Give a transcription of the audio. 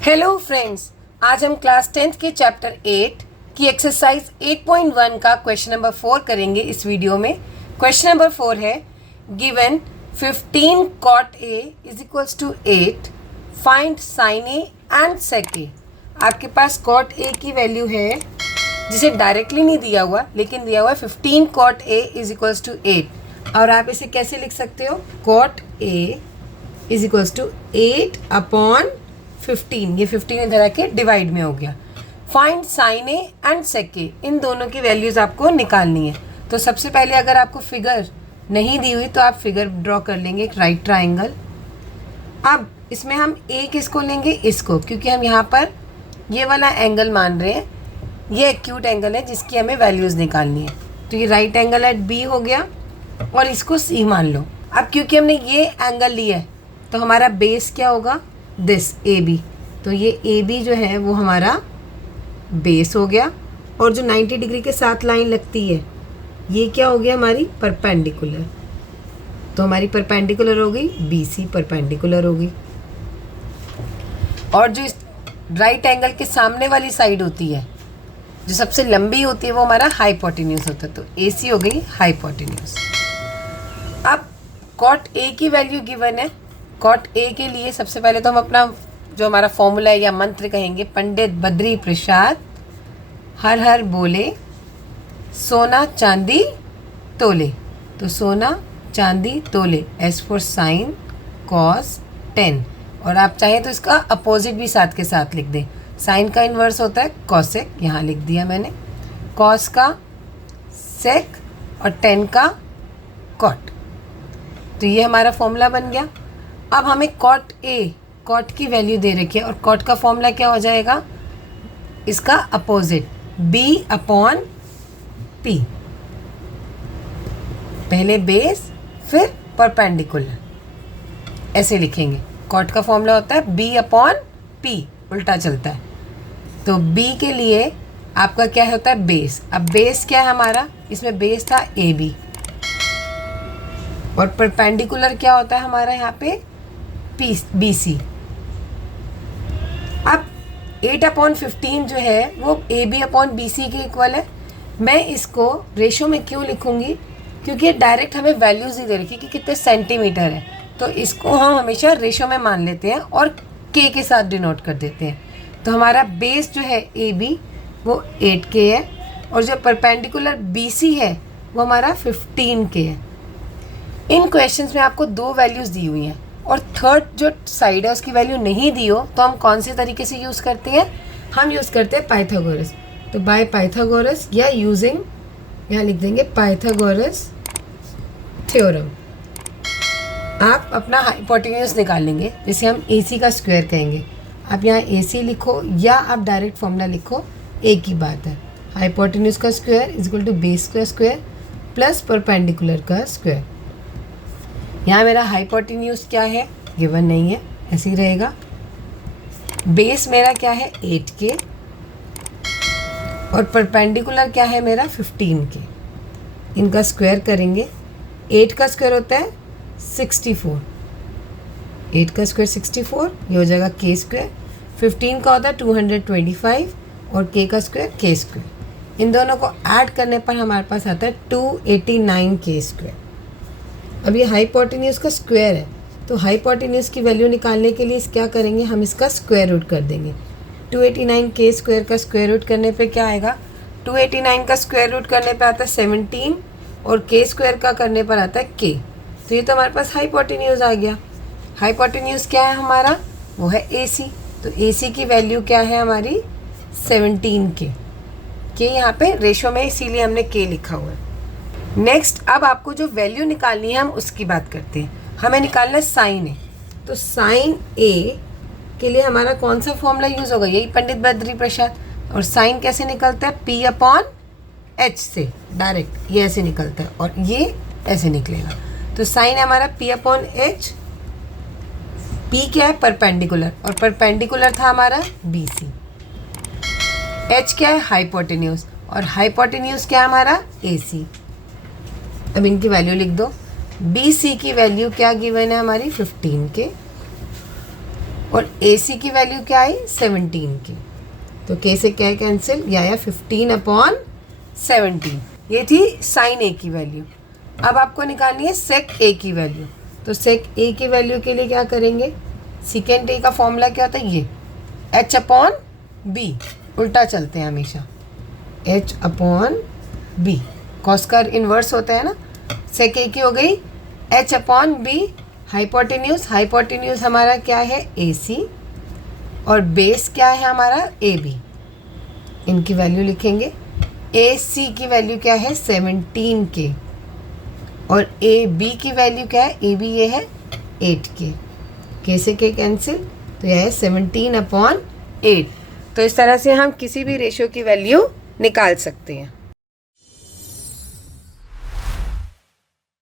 Hello friends, आज हम class 10th के चैप्टर 8 की एक्सरसाइज 8.1 का क्वेश्चन नंबर 4 करेंगे इस वीडियो में। क्वेश्चन नंबर 4 है given 15 cot A is equals to 8, find sine A and sec A। आपके पास cot A की वैल्यू है जिसे डायरेक्टली नहीं दिया हुआ, लेकिन दिया हुआ है 15 cot A is equals to 8। और आप इसे कैसे लिख सकते हो? cot A is equals to 8 upon 15, ये 15 इधर आके डिवाइड में हो गया। Find sine A and sec A, इन दोनों की वैल्यूज़ आपको निकालनी है। तो सबसे पहले अगर आपको फिगर नहीं दी हुई तो आप फिगर ड्रॉ कर लेंगे, एक राइट ट्राइंगल। अब इसमें हम ए किसको लेंगे? इसको, क्योंकि हम यहाँ पर ये वाला एंगल मान रहे हैं, ये एक्यूट एंगल है जिसकी हमें वैल्यूज़ निकालनी है। तो ये राइट एंगल एट बी हो गया और इसको सी मान लो। अब क्योंकि हमने ये एंगल लिया है तो हमारा बेस क्या होगा? This A B. तो ये ए बी जो है वो हमारा बेस हो गया, और जो 90 डिग्री के साथ लाइन लगती है ये क्या हो गया? हमारी परपेंडिकुलर। तो हमारी परपेंडिकुलर हो गई बी सी, परपेंडिकुलर होगी। और जो इस राइट एंगल के सामने वाली साइड होती है, जो सबसे लंबी होती है, वो हमारा हाइपोटेन्यूज होता है। तो ए सी हो गई हाइपोटेन्यूज। अब कॉट ए की वैल्यू गिवन है। कॉट ए के लिए सबसे पहले तो हम अपना जो हमारा फॉर्मूला है या मंत्र कहेंगे, पंडित बद्री प्रसाद हर हर बोले सोना चांदी तोले। तो सोना चांदी तोले, एस फॉर साइन कॉस 10। और आप चाहें तो इसका अपोजिट भी साथ के साथ लिख दें। साइन का इन्वर्स होता है कॉसेक, यहाँ लिख दिया मैंने। कॉस का सेक और 10 का कॉट। तो ये हमारा फॉर्मूला बन गया। अब हमें कॉट ए, कॉट की वैल्यू दे रखी है, और कॉट का फॉर्मूला क्या हो जाएगा? इसका अपोजिट बी अपॉन पी। पहले बेस फिर परपेंडिकुलर, ऐसे लिखेंगे। कॉट का फॉर्मूला होता है बी अपॉन पी, उल्टा चलता है। तो बी के लिए आपका क्या होता है? बेस। अब बेस क्या है हमारा? इसमें बेस था ए बी, और परपेंडिकुलर क्या होता है हमारा यहाँ पे? B C. अब 8 अपॉन 15 जो है वो A B upon B C के इक्वल है। मैं इसको रेशो में क्यों लिखूंगी? क्योंकि डायरेक्ट हमें वैल्यूज़ ही दे रखी कि कितने सेंटीमीटर है, तो इसको हम हमेशा रेशो में मान लेते हैं और के के साथ डिनोट कर देते हैं। तो हमारा बेस जो है ए बी वो 8 के है, और जो परपेंडिकुलर बी सी है वो हमारा 15 के है। इन क्वेश्चंस में आपको दो वैल्यूज़ दी हुई हैं, और थर्ड जो साइड है उसकी वैल्यू नहीं दी हो तो हम कौन से तरीके से यूज़ करते हैं? हम यूज़ करते हैं पाइथागोरस। तो बाय पाइथागोरस या यूजिंग, यहाँ लिख देंगे पाइथागोरस थ्योरम। आप अपना हाइपोटेन्यूज निकाल लेंगे, जिसे हम ए सी का स्क्वायर कहेंगे। आप यहाँ ए सी लिखो या आप डायरेक्ट फॉर्मूला लिखो, एक ही बात है। हाइपोटेन्यूज का square is equal to base का स्क्वायर प्लस परपेंडिकुलर का स्क्वायर। यहाँ मेरा हाइपोटेन्यूज क्या है? गिवन नहीं है, ऐसे ही रहेगा। बेस मेरा क्या है? 8 के, और परपेंडिकुलर क्या है मेरा? 15 के। इनका स्क्वायर करेंगे। 8 का स्क्वायर होता है 64, 8 का स्क्वायर 64, ये हो जाएगा के स्क्वायर। 15 का होता है 225, और के का स्क्वायर के स्क्वायर। इन दोनों को ऐड करने पर हमारे पास आता है 289 के स्क्वायर। अब ये हाइपोटेन्यूज का स्क्वायर है, तो हाइपोटेन्यूज की वैल्यू निकालने के लिए क्या करेंगे? हम इसका स्क्वायर रूट कर देंगे। 289 के स्क्वायर का स्क्वायर रूट करने पे क्या आएगा? 289 का स्क्वायर रूट करने पे आता है 17, और के स्क्वायर का करने पर आता है के। तो ये तो हमारे पास हाइपोटेन्यूज आ गया। हाइपोटेन्यूज क्या है हमारा? वो है ए सी। तो ए सी की वैल्यू क्या है हमारी? 17 के यहाँ पे रेशो में, इसीलिए हमने के लिखा हुआ है। नेक्स्ट, अब आपको जो वैल्यू निकालनी है हम उसकी बात करते हैं। हमें निकालना है साइन ए। तो साइन ए के लिए हमारा कौन सा फॉर्मूला यूज़ होगा? यही पंडित बद्री प्रसाद। और साइन कैसे निकलता है? पी अपॉन एच से डायरेक्ट, ये ऐसे निकलता है और ये ऐसे निकलेगा। तो साइन है हमारा पी अपॉन एच। पी क्या है? परपेंडिकुलर, और परपेंडिकुलर था हमारा बी सी। एच क्या है? हाइपोटेन्यूज, और हाइपोटेन्यूज क्या है हमारा? ए सी। अब इनकी वैल्यू लिख दो। बी सी की वैल्यू क्या गिवन है हमारी? 15 के। और ए सी की वैल्यू क्या आई 17 की, तो के से क्या कैंसिल, ये आया 15/17। ये थी साइन ए की वैल्यू। अब आपको निकालनी है सेक ए की वैल्यू। तो सेक ए की वैल्यू के लिए क्या करेंगे, सीकेंट ए का फॉर्मूला क्या होता है, ये h/b, उल्टा चलते हैं हमेशा, h/b, कॉस का इन्वर्स होता है ना। सेक ए की हो गई h/b, हाइपोटेन्यूज हमारा क्या है AC, और बेस क्या है हमारा AB। इनकी वैल्यू लिखेंगे। AC की वैल्यू क्या है 17K, और AB की वैल्यू क्या है, AB ये है 8K, K से K कैंसिल, तो यह है 17/8। तो इस तरह से हम किसी भी रेशियो की वैल्यू निकाल सकते हैं।